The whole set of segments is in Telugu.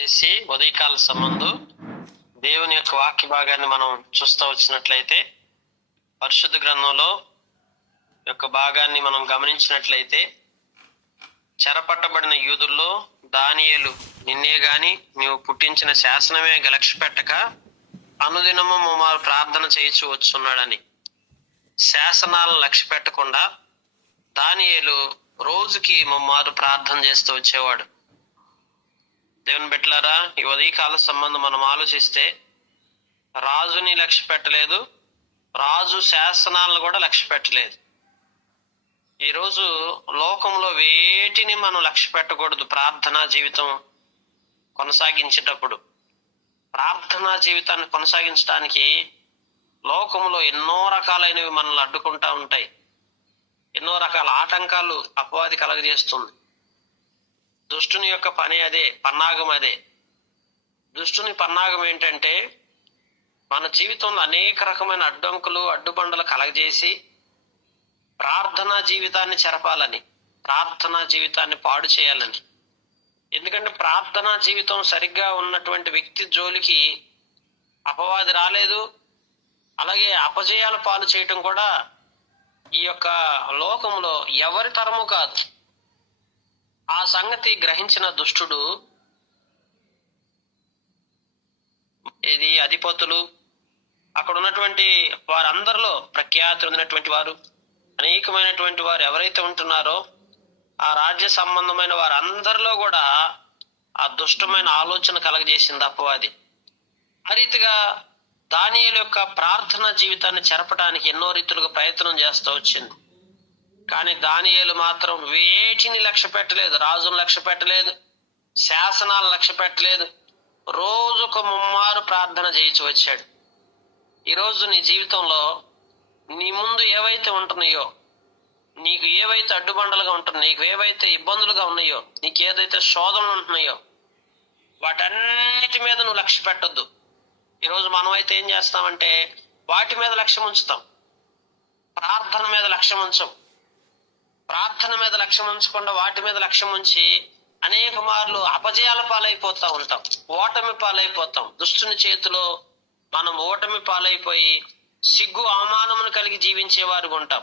చేసి ఉదయకాల సంబంధు దేవుని యొక్క వాక్య భాగాన్ని మనం చూస్తూ వచ్చినట్లయితే, పరిశుద్ధ గ్రంథంలో యొక్క భాగాన్ని మనం గమనించినట్లయితే, చెరపట్టబడిన యూదుల్లో దానియేలు నిన్నే గాని నీవు పుట్టించిన శాసనమే లక్ష్య పెట్టక అనుదినము ముమ్మారు ప్రార్థన చేయించు వచ్చున్నాడని, శాసనాలను లక్ష్య పెట్టకుండా దానియేలు రోజుకి ముమ్మారు ప్రార్థన చేస్తూ వచ్చేవాడు. దేవుని బిడ్డలారా, ఈ ఉదయకాల సంబంధం మనం ఆలోచిస్తే రాజుని లక్ష్య పెట్టలేదు, రాజు శాసనాలను కూడా లక్ష్య పెట్టలేదు. ఈరోజు లోకంలో వేటిని మనం లక్ష్య పెట్టకూడదు. ప్రార్థనా జీవితం కొనసాగించేటప్పుడు, ప్రార్థనా జీవితాన్ని కొనసాగించడానికి లోకంలో ఎన్నో రకాలైనవి మనల్ని అడ్డుకుంటా ఉంటాయి. ఎన్నో రకాల ఆటంకాలు అపవాది కలగజేస్తుంది. దుష్టుని యొక్క పని అదే, పన్నాగం అదే. దుష్టుని పన్నాగం ఏంటంటే, మన జీవితంలో అనేక రకమైన అడ్డంకులు, అడ్డుబండలు కలగజేసి ప్రార్థనా జీవితాన్ని చెరపాలని, ప్రార్థనా జీవితాన్ని పాడు చేయాలని. ఎందుకంటే ప్రార్థనా జీవితం సరిగ్గా ఉన్నటువంటి వ్యక్తి జోలికి అపవాది రాలేదు. అలాగే అపజయాల పాలు చేయటం కూడా ఈ యొక్క లోకంలో ఎవరి తరము కాదు. ఆ సంగతి గ్రహించిన దుష్టుడు అధిపతులు, అక్కడ ఉన్నటువంటి వారందరిలో ప్రఖ్యాతి పొందినటువంటి వారు, అనేకమైనటువంటి వారు ఎవరైతే ఉంటున్నారో ఆ రాజ్య సంబంధమైన వారందరిలో కూడా ఆ దుష్టమైన ఆలోచన కలగజేసింది అపవాది. ఆ రీతిగా దానియేలు యొక్క ప్రార్థనా జీవితాన్ని చెరపడానికి ఎన్నో రీతులుగా ప్రయత్నం చేస్తూ వచ్చింది. కానీ దానియేలు మాత్రం వేటిని లక్ష్య పెట్టలేదు. రాజును లక్ష్య పెట్టలేదు, శాసనాలను లక్ష్య పెట్టలేదు. రోజుకు ముమ్మారు ప్రార్థన చేయించి వచ్చాడు. ఈరోజు నీ జీవితంలో నీ ముందు ఏవైతే ఉంటున్నాయో, నీకు ఏవైతే అడ్డుబండలుగా ఉంటున్నాయో, నీకు ఏవైతే ఇబ్బందులుగా ఉన్నాయో, నీకు ఏదైతే శోధనలు ఉంటున్నాయో, వాటన్నిటి మీద నువ్వు లక్ష్య పెట్టొద్దు. ఈరోజు మనం అయితే ఏం చేస్తామంటే వాటి మీద లక్ష్యం ఉంచుతాం, ప్రార్థన మీద లక్ష్యం ఉంచం. ప్రార్థన మీద లక్ష్యం ఉంచకుండా వాటి మీద లక్ష్యం ఉంచి అనేక మార్లు అపజయాల పాలైపోతా ఉంటాం, ఓటమి పాలైపోతాం. దుష్టుని చేతిలో మనం ఓటమి పాలైపోయి సిగ్గు అవమానమును కలిగి జీవించేవారు ఉంటాం.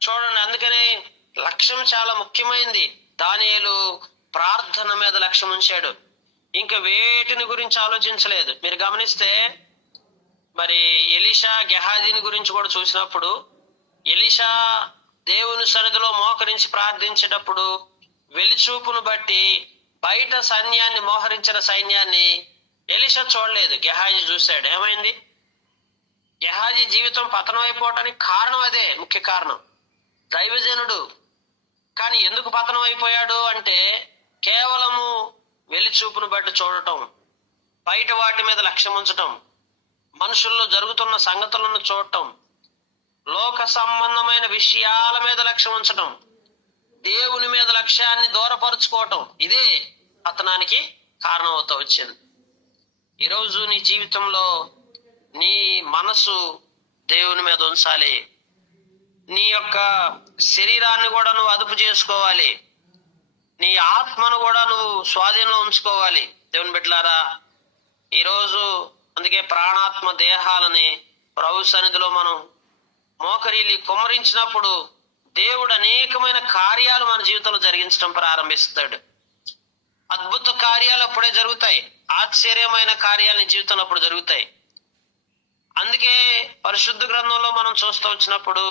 చూడండి, అందుకనే లక్ష్యం చాలా ముఖ్యమైనది. దానియేలు ప్రార్థన మీద లక్ష్యం ఉంచాడు, ఇంకా వేటిని గురించి ఆలోచించలేదు. మీరు గమనిస్తే మరి ఎలీషా గెహాజీని గురించి కూడా చూసినప్పుడు, ఎలీషా దేవుని సన్నిధిలో మోకరించి ప్రార్థించేటప్పుడు వెలిచూపును బట్టి బయట సైన్యాన్ని, మోహరించిన సైన్యాన్ని ఎలీషా చూడలేదు, గెహాజీ చూశాడు. ఏమైంది? గెహాజీ జీవితం పతనం అయిపోవటానికి కారణం అదే, ముఖ్య కారణం. దైవజనుడు, కానీ ఎందుకు పతనం అయిపోయాడు అంటే కేవలము వెలిచూపును బట్టి చూడటం, బయట వాటి మీద లక్ష్యం ఉంచటం, మనుషుల్లో జరుగుతున్న సంగతులను చూడటం, లోక సంబంధమైన విషయాల మీద లక్ష్యం ఉంచటం, దేవుని మీద లక్ష్యాన్ని దూరపరుచుకోవటం, ఇదే పతనానికి కారణం అవుతూ వచ్చింది. ఈరోజు నీ జీవితంలో నీ మనసు దేవుని మీద ఉంచాలి. నీ యొక్క శరీరాన్ని కూడా నువ్వు అదుపు చేసుకోవాలి. నీ ఆత్మను కూడా నువ్వు స్వాధీనంలో ఉంచుకోవాలి. దేవుని బిడ్డలారా, ఈరోజు అందుకే ప్రాణాత్మ దేహాలని ప్రభు సన్నిధిలో మనం మోకరిల్లి కుమ్మరించినప్పుడు దేవుడు అనేకమైన కార్యాలు మన జీవితంలో జరిగించడం ప్రారంభిస్తాడు. అద్భుత కార్యాలు అప్పుడే జరుగుతాయి, ఆశ్చర్యమైన కార్యాలు నీ జీవితంలో అప్పుడు జరుగుతాయి. అందుకే పరిశుద్ధ గ్రంథంలో మనం చూస్తూ వచ్చినప్పుడు,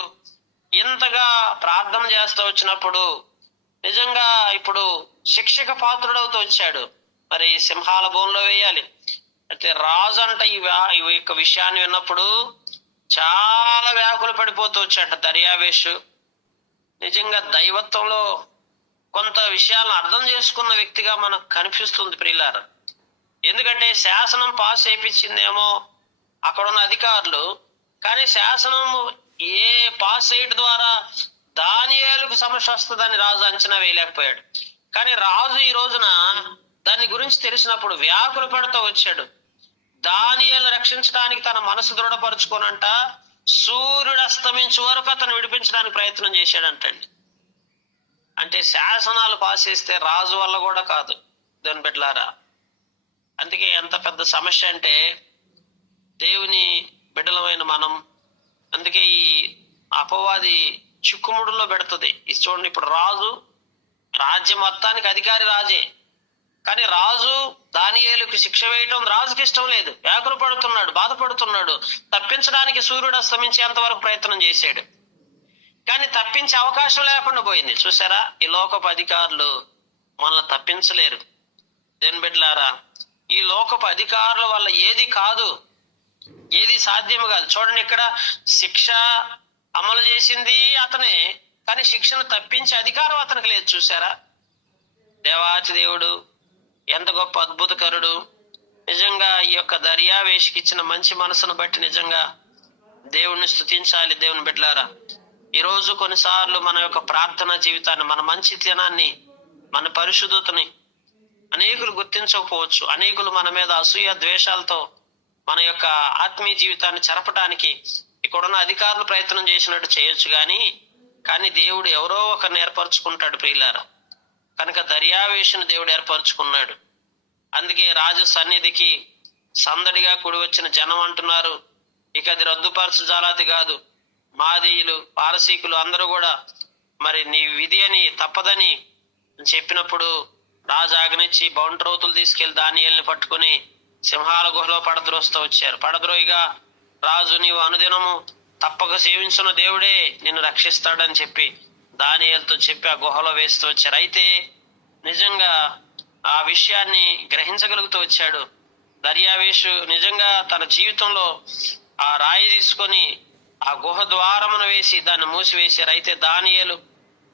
ఇంతగా ప్రార్థన చేస్తూ వచ్చినప్పుడు నిజంగా ఇప్పుడు శిక్షక పాత్రుడవుతూ వచ్చాడు. మరి సింహాల బోన్లో వేయాలి. అయితే రాజు అంట ఈ యొక్క విషయాన్ని విన్నప్పుడు చాలా వ్యాకులు పడిపోతూ వచ్చాట దర్యావేషు. నిజంగా దైవత్వంలో కొంత విషయాలను అర్థం చేసుకున్న వ్యక్తిగా మనకు కనిపిస్తుంది ప్రియులారా. ఎందుకంటే శాసనం పాస్ చేయించిందేమో అక్కడ ఉన్న అధికారులు, కానీ శాసనం ఏ పాస్ చేయడం ద్వారా దానియేలుకు సమస్య వస్తుందని రాజు అంచనా వేయలేకపోయాడు. కానీ రాజు ఈ రోజున దాని గురించి తెలిసినప్పుడు వ్యాకులు పడుతూ వచ్చాడు. దానియేలు రక్షించడానికి తన మనసు దృఢపరుచుకోనంట సూర్యుడు అస్తమించే వరకు అతను విడిపించడానికి ప్రయత్నం చేశాడంటండి. అంటే శాసనాలు పాస్ చేస్తే రాజు వల్ల కూడా కాదు. దేవుని బిడ్డలారా, అందుకే ఎంత పెద్ద సమస్య అంటే దేవుని బిడ్డలమైన మనం, అందుకే ఈ అపవాది చిక్కుముడులో పెడుతుంది. ఇది చూడండి, ఇప్పుడు రాజు, రాజ్యం మొత్తానికి అధికారి రాజే, కానీ రాజు దానియేలుకి శిక్ష వేయటం రాజుకి ఇష్టం లేదు. వ్యాకులు పడుతున్నాడు, బాధపడుతున్నాడు. తప్పించడానికి సూర్యుడు అస్తమించేంత వరకు ప్రయత్నం చేశాడు, కానీ తప్పించే అవకాశం లేకుండా పోయింది. చూసారా, ఈ లోకపు అధికారులు మనల్ని తప్పించలేరు. దేని బిడ్డలారా, ఈ లోకపు అధికారుల వల్ల ఏది కాదు, ఏది సాధ్యము కాదు. చూడండి, ఇక్కడ శిక్ష అమలు చేసింది అతనే, కానీ శిక్షను తప్పించే అధికారం అతనికి లేదు. చూసారా, దేవాతి దేవుడు ఎంత గొప్ప అద్భుతకరుడు. నిజంగా ఈ యొక్క దర్యావేషికి ఇచ్చిన మంచి మనసును బట్టి నిజంగా దేవుణ్ణి స్తుతించాలి. దేవుని బిడ్డలారా, ఈరోజు కొన్నిసార్లు మన యొక్క ప్రార్థనా జీవితాన్ని, మన మంచితనాన్ని, మన పరిశుద్ధతని అనేకులు గుర్తించకపోవచ్చు. అనేకులు మన మీద అసూయ ద్వేషాలతో మన యొక్క ఆత్మీయ జీవితాన్ని చెరపడానికి ఇక్కడున్న అధికారులు ప్రయత్నం చేసినట్టు చేయొచ్చు, కానీ దేవుడు ఎవరో ఒకరిని ఏర్పరచుకుంటాడు ప్రియులారా. కనుక దర్యావేషుని దేవుడు ఏర్పరచుకున్నాడు. అందుకే రాజు సన్నిధికి సందడిగా కూడి వచ్చిన జనం అంటున్నారు, ఇక అది రద్దుపరచజాలాది కాదు. మాదీయులు, పారసీకులు అందరూ కూడా మరి నీ విధి అని తప్పదని చెప్పినప్పుడు రాజు ఆజ్ఞించి బౌండ్రౌతులు తీసుకెళ్లి దానియేలుని పట్టుకుని సింహాల గుహలో పడద్రోస్తూ వచ్చారు. పడద్రోయిగా రాజు, నీవు అనుదినము తప్పక సేవించిన దేవుడే నిన్ను రక్షిస్తాడని చెప్పి దానియేలుతో చెప్పి ఆ గుహలో వేస్తూ వచ్చారు. అయితే నిజంగా ఆ విషయాన్ని గ్రహించగలుగుతూ వచ్చాడు దర్యావేషు. నిజంగా తన జీవితంలో ఆ రాయి తీసుకొని ఆ గుహ ద్వారమును వేసి దాన్ని మూసివేశారు. అయితే దానియేలు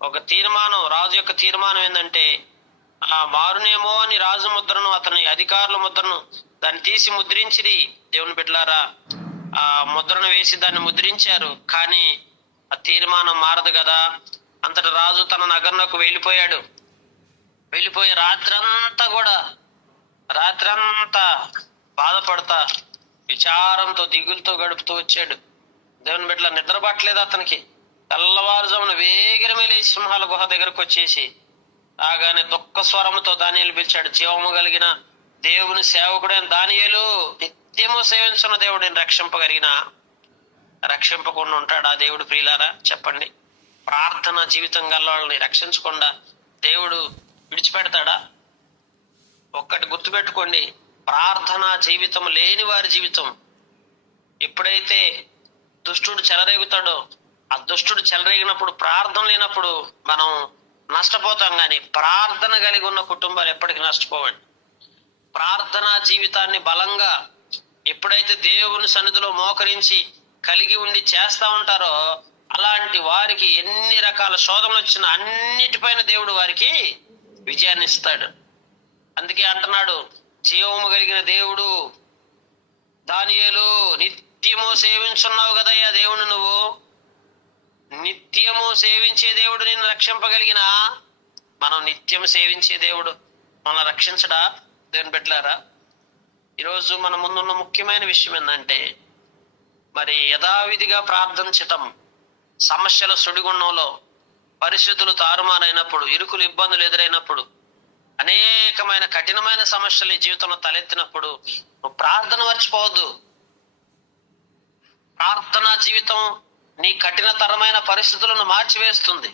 ఒక తీర్మానం, రాజు యొక్క తీర్మానం ఏంటంటే, ఆ మారునేమో అని రాజు ముద్రను, అతని అధికారుల ముద్రను దాన్ని తీసి ముద్రించిరి. దేవుని బిడ్డలారా, ఆ ముద్రను వేసి దాన్ని ముద్రించారు, కానీ ఆ తీర్మానం మారదు కదా. అంతటా రాజు తన నగరంలోకి వెళ్ళిపోయాడు. వెళ్ళిపోయి రాత్రంతా బాధపడతా, విచారంతో, దిగులతో గడుపుతూ వచ్చాడు. దేవుని బిడ్డల నిద్ర పట్టలేదు అతనికి. తెల్లవారుజామున వేగిరమే లేచి సింహాల గుహ దగ్గరకు వచ్చేసి రాగానే దుఃఖ స్వరముతో దానియేలు పిలిచాడు, జీవము కలిగిన దేవుని సేవకుడైన దానియేలు, నిత్యము సేవించిన దేవుడు నేను రక్షింపకుండా ఉంటాడు ఆ దేవుడు? ప్రియులారా చెప్పండి, ప్రార్థన జీవితం గల వాళ్ళని రక్షించకుండా దేవుడు విడిచిపెడతాడా? ఒక్కటి గుర్తుపెట్టుకోండి, ప్రార్థన జీవితం లేని వారి జీవితం ఎప్పుడైతే దుష్టుడు చెలరేగుతాడో, ఆ దుష్టుడు చెలరేగినప్పుడు, ప్రార్థన లేనప్పుడు మనం నష్టపోతాం. కానీ ప్రార్థన కలిగి ఉన్న కుటుంబాలు ఎప్పటికీ నష్టపోవండి. ప్రార్థనా జీవితాన్ని బలంగా ఎప్పుడైతే దేవుని సన్నిధిలో మోకరించి కలిగి ఉండి చేస్తా ఉంటారో, అలాంటి వారికి ఎన్ని రకాల శోధనలు వచ్చినా అన్నిటిపైన దేవుడు వారికి విజయాన్ని ఇస్తాడు. అందుకే అంటున్నాడు, జీవము కలిగిన దేవుడు దానియేలు, నిత్యము సేవించున్నావు కదయ్యా దేవుడు, నువ్వు నిత్యము సేవించే దేవుడు నిన్ను రక్షింపగలిగిన, మనం నిత్యం సేవించే దేవుడు మనం రక్షించడా? దేవుని బిడ్డలారా, ఈరోజు మన ముందున్న ముఖ్యమైన విషయం ఏంటంటే, మరి యథావిధిగా ప్రార్థించటం, సమస్యల సుడిగుండంలో, పరిస్థితులు తారుమారైనప్పుడు, ఇరుకులు ఇబ్బందులు ఎదురైనప్పుడు, అనేకమైన కఠినమైన సమస్యలు ఈ జీవితంలో తలెత్తినప్పుడు నువ్వు ప్రార్థన మర్చిపోవద్దు. ప్రార్థనా జీవితం నీ కఠినతరమైన పరిస్థితులను మార్చివేస్తుంది,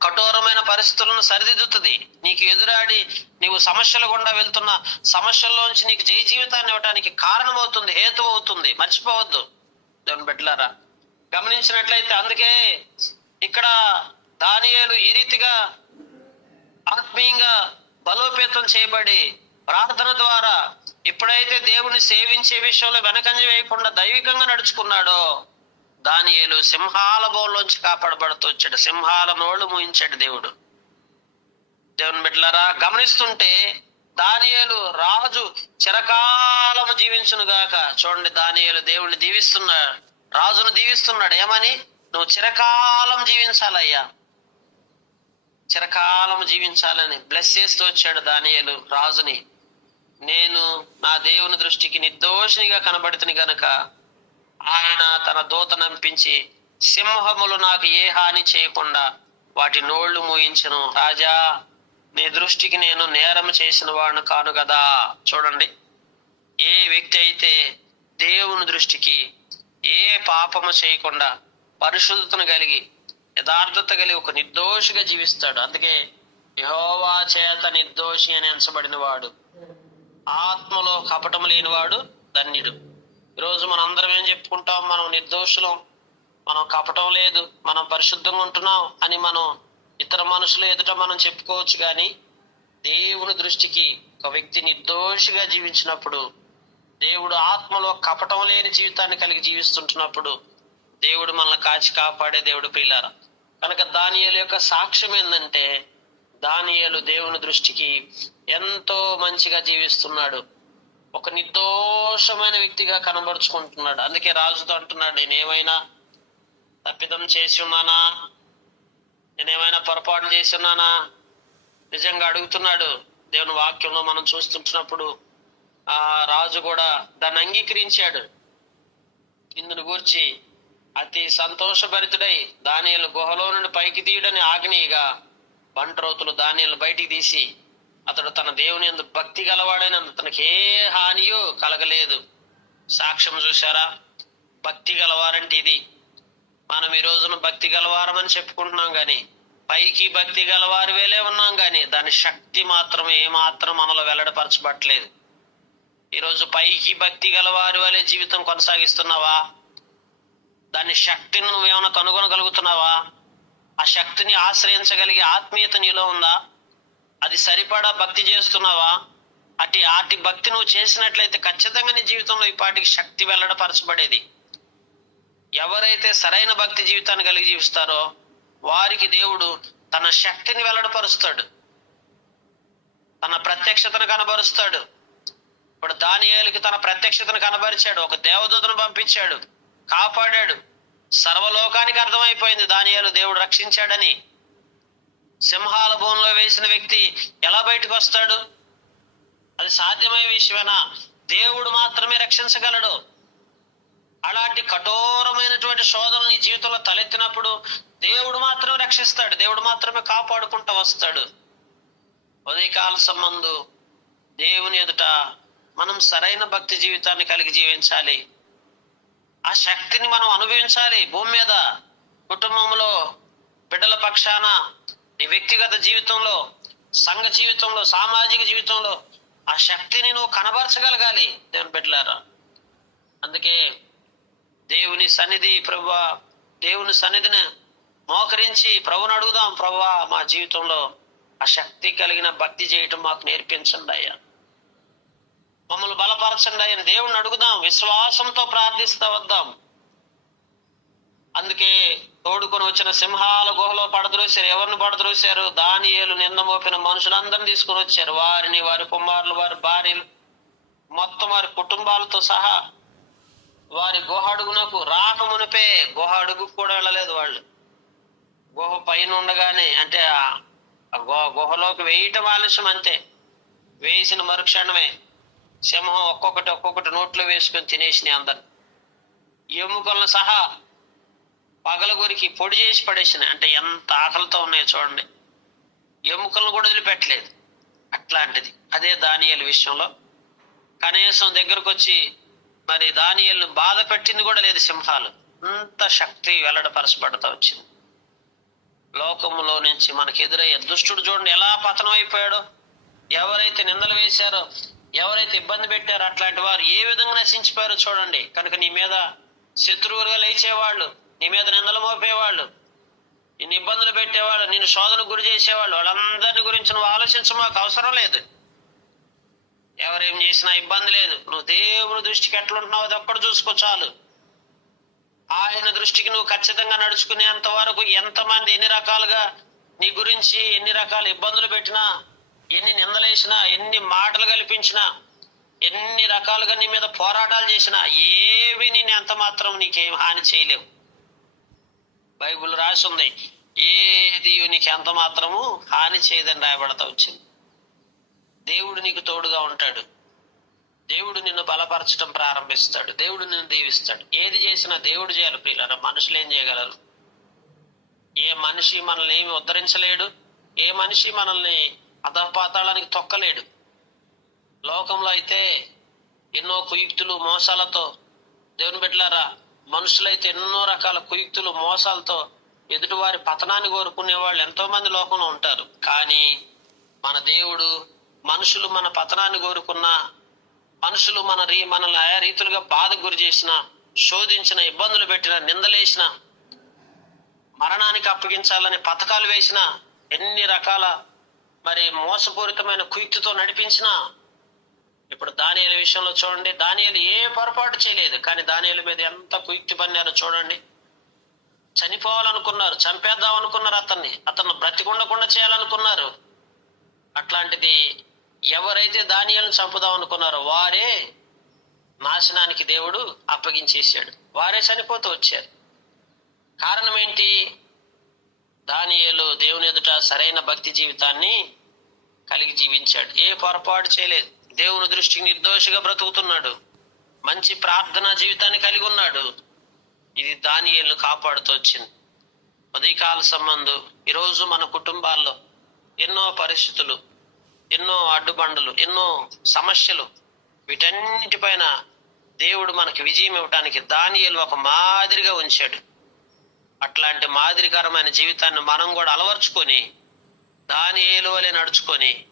కఠోరమైన పరిస్థితులను సరిదిద్దుతుంది. నీకు ఎదురాడి నీవు సమస్యల గుండా వెళ్తున్న సమస్యల్లోంచి నీకు జయ జీవితాన్ని ఇవ్వడానికి కారణమవుతుంది, హేతు అవుతుంది. మర్చిపోవద్దు దేవుని బిడ్డలారా. గమనించినట్లయితే అందుకే ఇక్కడ దానియేలు ఈ రీతిగా ఆత్మీయంగా బలోపేతం చేయబడి ప్రార్థన ద్వారా ఎప్పుడైతే దేవుని సేవించే విషయంలో వెనకంజ వేయకుండా దైవికంగా నడుచుకున్నాడో, దానియేలు సింహాల బోల్లోంచి కాపాడబడుతూ వచ్చాడు. సింహాల నోళ్లు మూయించాడు దేవుడు. దేవుని బిడ్డలారా, గమనిస్తుంటే దానియేలు రాజు చిరకాలము జీవించును గాక. చూడండి, దానియేలు దేవుణ్ణి దీవిస్తున్నాడు, రాజును దీవిస్తున్నాడు. ఏమని? నువ్వు చిరకాలం జీవించాలయ్యా, చిరకాలం జీవించాలని బ్లెస్ చేస్తూ వచ్చాడు దానియేలు రాజుని. నేను నా దేవుని దృష్టికి నిర్దోషినిగా కనబడుతుంది గనక ఆయన తన దూత నంపించి సింహములు నాకు ఏ హాని చేయకుండా వాటి నోళ్లు మూయించను. రాజా, నీ దృష్టికి నేను నేరం చేసిన వాడిని కాను కదా. చూడండి, ఏ వ్యక్తి అయితే దేవుని దృష్టికి ఏ పాపము చేయకుండా పరిశుద్ధతను కలిగి యథార్థత కలిగి ఒక నిర్దోషిగా జీవిస్తాడు. అందుకే యెహోవా చేత నిర్దోషి అని ఎంచబడిన వాడు, ఆత్మలో కపటము లేనివాడు ధన్యుడు. ఈరోజు మనం అందరం ఏం చెప్పుకుంటాం? మనం నిర్దోషులం, మనం కపటం లేదు, మనం పరిశుద్ధంగా ఉంటున్నాం అని మనం ఇతర మనుషుల ఎదుట మనం చెప్పుకోవచ్చు. కానీ దేవుని దృష్టికి ఒక వ్యక్తి నిర్దోషిగా జీవించినప్పుడు, దేవుడు ఆత్మలో కపటం లేని జీవితాన్ని కలిగి జీవిస్తుంటున్నప్పుడు దేవుడు మనల్ని కాచి కాపాడే దేవుడు ప్రియులారా. కనుక దానియేలు యొక్క సాక్ష్యం ఏంటంటే, దానియేలు దేవుని దృష్టికి ఎంతో మంచిగా జీవిస్తున్నాడు, ఒక నిర్దోషమైన వ్యక్తిగా కనబరుచుకుంటున్నాడు. అందుకే రాజుతో అంటున్నాడు, నేనేమైనా తప్పిదం చేసి ఉన్నానా, నేనేమైనా పొరపాటు చేసి ఉన్నానా? నిజంగా అడుగుతున్నాడు. దేవుని వాక్యంలో మనం చూస్తుంటున్నప్పుడు ఆ రాజు కూడా దాన్ని అంగీకరించాడు. ఇందును గూర్చి అతి సంతోషభరితుడై దానియేలు గుహలో నుండి పైకి తీయడని ఆజ్ఞగా బంట్రోతులు దానియేలు బయటికి తీసి, అతడు తన దేవుని యందు భక్తి గలవాడైనందు తనకి ఏ హానియో కలగలేదు. సాక్ష్యం చూశారా? భక్తి గలవారంటే ఇది. మనం ఈ రోజున భక్తి గలవారమని చెప్పుకుంటున్నాం గాని పైకి భక్తి గలవారి వేలే ఉన్నాం గాని దాని శక్తి మాత్రం ఏమాత్రం మనలో వెల్లడపరచబట్టలేదు. ఈరోజు పైకి భక్తి గలవారి వలె జీవితం కొనసాగిస్తున్నావా? దాని శక్తిని నువ్వేమైనా కనుగొనగలుగుతున్నావా? ఆ శక్తిని ఆశ్రయించగలిగే ఆత్మీయత నీలో ఉందా? అది సరిపడా భక్తి చేస్తున్నావా? ఆటి భక్తి నువ్వు చేసినట్లయితే ఖచ్చితంగా నీ జీవితంలో ఈ పాటికి శక్తి వెల్లడపరచబడేది. ఎవరైతే సరైన భక్తి జీవితాన్ని కలిగి జీవిస్తారో వారికి దేవుడు తన శక్తిని వెల్లడపరుస్తాడు, తన ప్రత్యక్షతను కనబరుస్తాడు. ఇప్పుడు దానియేలుకి తన ప్రత్యక్షతను కనబరిచాడు, ఒక దేవదూతను పంపించాడు, కాపాడాడు. సర్వలోకానికి అర్థమైపోయింది దానియేలు దేవుడు రక్షించాడని. సింహాల బోన్లో వేసిన వ్యక్తి ఎలా బయటకు వస్తాడు? అది సాధ్యమయ్యే విషయమేనా? దేవుడు మాత్రమే రక్షించగలడు. అలాంటి కఠోరమైనటువంటి శోధనలు నీ జీవితంలో తలెత్తినప్పుడు దేవుడు మాత్రమే రక్షిస్తాడు, దేవుడు మాత్రమే కాపాడుకుంటూ వస్తాడు. ఉదయకాల సంబంధు దేవుని ఎదుట మనం సరైన భక్తి జీవితాన్ని కలిగి జీవించాలి. ఆ శక్తిని మనం అనుభవించాలి. భూమి మీద, కుటుంబంలో, బిడ్డల పక్షాన, నీ వ్యక్తిగత జీవితంలో, సంఘ జీవితంలో, సామాజిక జీవితంలో ఆ శక్తిని నువ్వు కనబరచగలగాలి దేవుని బిడ్డలారా. అందుకే దేవుని సన్నిధి, ప్రభువా, దేవుని సన్నిధిని మోకరించి ప్రభుని అడుగుదాం, ప్రభువా మా జీవితంలో ఆ శక్తి కలిగిన భక్తి చేయటం మాకు నేర్పించండి అయ్యా, మమ్మల్ని బలపరచండి అయ్యా దేవుణ్ణి అడుగుదాం, విశ్వాసంతో ప్రార్థిస్తా వద్దాం. అందుకే తోడుకొని వచ్చిన సింహాల గుహలో పడద్రోశారు. ఎవరిని పడద్రోశారు? దానియేలు నింద మోపిన మనుషులందరినీ తీసుకొని వచ్చారు. వారిని, వారి కుమారులు, వారి భార్యలు, మొత్తం వారి కుటుంబాలతో సహా వారి గుహ అడుగునకు రాకమునిపే, గుహ అడుగు కూడా వెళ్ళలేదు వాళ్ళు. గుహ పైన ఉండగానే, అంటే ఆ గుహలోకి వేయటం ఆలస్యం అంతే. వేసిన మరుక్షణమే సింహం ఒక్కొక్కటి నోట్లో వేసుకొని తినేసినాయి అందరు. ఎముకలను సహా పగలగొరికి పొడి చేసి పడేసినాయి. అంటే ఎంత ఆకలితో ఉన్నాయో చూడండి. ఎముకలను కూడా వదిలిపెట్టలేదు. అట్లాంటిది అదే దానియేలు విషయంలో. కనీసం దగ్గరకు వచ్చి మరి దానియేలును బాధ పెట్టింది కూడా లేదు సింహాలు. అంత శక్తి వెల్లడపరచబడతా వచ్చింది. లోకములో నుంచి మనకు ఎదురయ్యే దుష్టుడు చూడండి ఎలా పతనం అయిపోయాడో. ఎవరైతే నిందలు వేశారో, ఎవరైతే ఇబ్బంది పెట్టారో అట్లాంటి వారు ఏ విధంగా నశించిపోయారో చూడండి. కనుక నీ మీద శత్రువులుగా లేచేవాళ్ళు, నీ మీద నిందలు మోపేవాళ్ళు, నిన్ను ఇబ్బందులు పెట్టేవాళ్ళు, నిన్ను శోధనకు గురి చేసేవాళ్ళు, వాళ్ళందరిని గురించి నువ్వు ఆలోచించమాకు అవసరం లేదు. ఎవరేం చేసినా ఇబ్బంది లేదు. నువ్వు దేవుని దృష్టికి ఎట్లుంటున్నావు అది ఒక్కడు చూసుకో చాలు. ఆయన దృష్టికి నువ్వు ఖచ్చితంగా నడుచుకునేంత వరకు ఎంతమంది ఎన్ని రకాలుగా నీ గురించి ఎన్ని రకాల ఇబ్బందులు పెట్టినా, ఎన్ని నిందలేసినా, ఎన్ని మాటలు కల్పించినా, ఎన్ని రకాలుగా నీ మీద పోరాటాలు చేసినా ఏవి నేను ఎంత మాత్రం నీకేం హాని చేయలేవు. బైబిల్ రాసి ఉంది, ఏది నీకు ఎంత మాత్రము హాని చేయదని రాయబడతా వచ్చింది. దేవుడు నీకు తోడుగా ఉంటాడు. దేవుడు నిన్ను బలపరచడం ప్రారంభిస్తాడు. దేవుడు నిన్ను దీవిస్తాడు. ఏది చేసినా దేవుడు చేయాలి ప్రియులారా. మనుషులు ఏం చేయగలరు? ఏ మనిషి మనల్ని ఏమి ఉద్ధరించలేడు. ఏ మనిషి మనల్ని అధపాతాళానికి తొక్కలేడు. లోకంలో అయితే ఎన్నో కుయుక్తులు మోసాలతో, దేవుని బిడ్డలారా, మనుషులైతే ఎన్నో రకాల కుయుక్తులు మోసాలతో ఎదుటివారి పతనాన్ని కోరుకునే వాళ్ళు ఎంతో మంది లోకంలో ఉంటారు. కానీ మన దేవుడు మనుషులు మన పతనాన్ని కోరుకున్నా, మనుషులు మనల్ని ఆయా రీతులుగా బాధకు గురి చేసిన, శోధించిన, ఇబ్బందులు పెట్టిన, నిందలేసిన, మరణానికి అప్పగించాలని పథకాలు వేసిన, ఎన్ని రకాల మోసపూరితమైన కుయుక్తితో నడిపించిన, ఇప్పుడు దానియేలు విషయంలో చూడండి, దానియేలు ఏ పొరపాటు చేయలేదు, కానీ దానియేలు మీద ఎంత కుయుక్తి పన్నారో చూడండి. చనిపోవాలనుకున్నారు, చంపేద్దాం అనుకున్నారు, అతన్ని బ్రతికుండకుండా చేయాలనుకున్నారు. అట్లాంటిది ఎవరైతే దానియేలును చంపుదాం అనుకున్నారో వారే నాశనానికి దేవుడు అప్పగించేశాడు. వారే చనిపోతూ వచ్చారు. కారణం ఏంటి? దానియేలు దేవుని ఎదుట సరైన భక్తి జీవితాన్ని కలిగి జీవించాడు. ఏ పొరపాటు చేయలేదు. దేవుని దృష్టికి నిర్దోషిగా బ్రతుకుతున్నాడు. మంచి ప్రార్థనా జీవితాన్ని కలిగి ఉన్నాడు. ఇది దానియేలును కాపాడుతూ వచ్చింది. ఉదయకాల సంబంధం ఈరోజు మన కుటుంబాల్లో ఎన్నో పరిస్థితులు, ఎన్నో అడ్డుబండలు, ఎన్నో సమస్యలు, వీటన్నిటిపైన దేవుడు మనకి విజయం ఇవ్వటానికి దానియేలు ఒక మాదిరిగా ఉంచాడు. అట్లాంటి మాదిరికరమైన జీవితాన్ని మనం కూడా అలవర్చుకొని దానియేలు వలె నడుచుకొని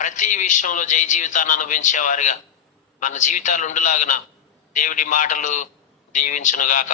ప్రతి విషయంలో జయ జీవితాన్ని అనుభవించేవారిగా మన జీవితాలు ఉండులాగున దేవుడి మాటలు దీవించునుగాక.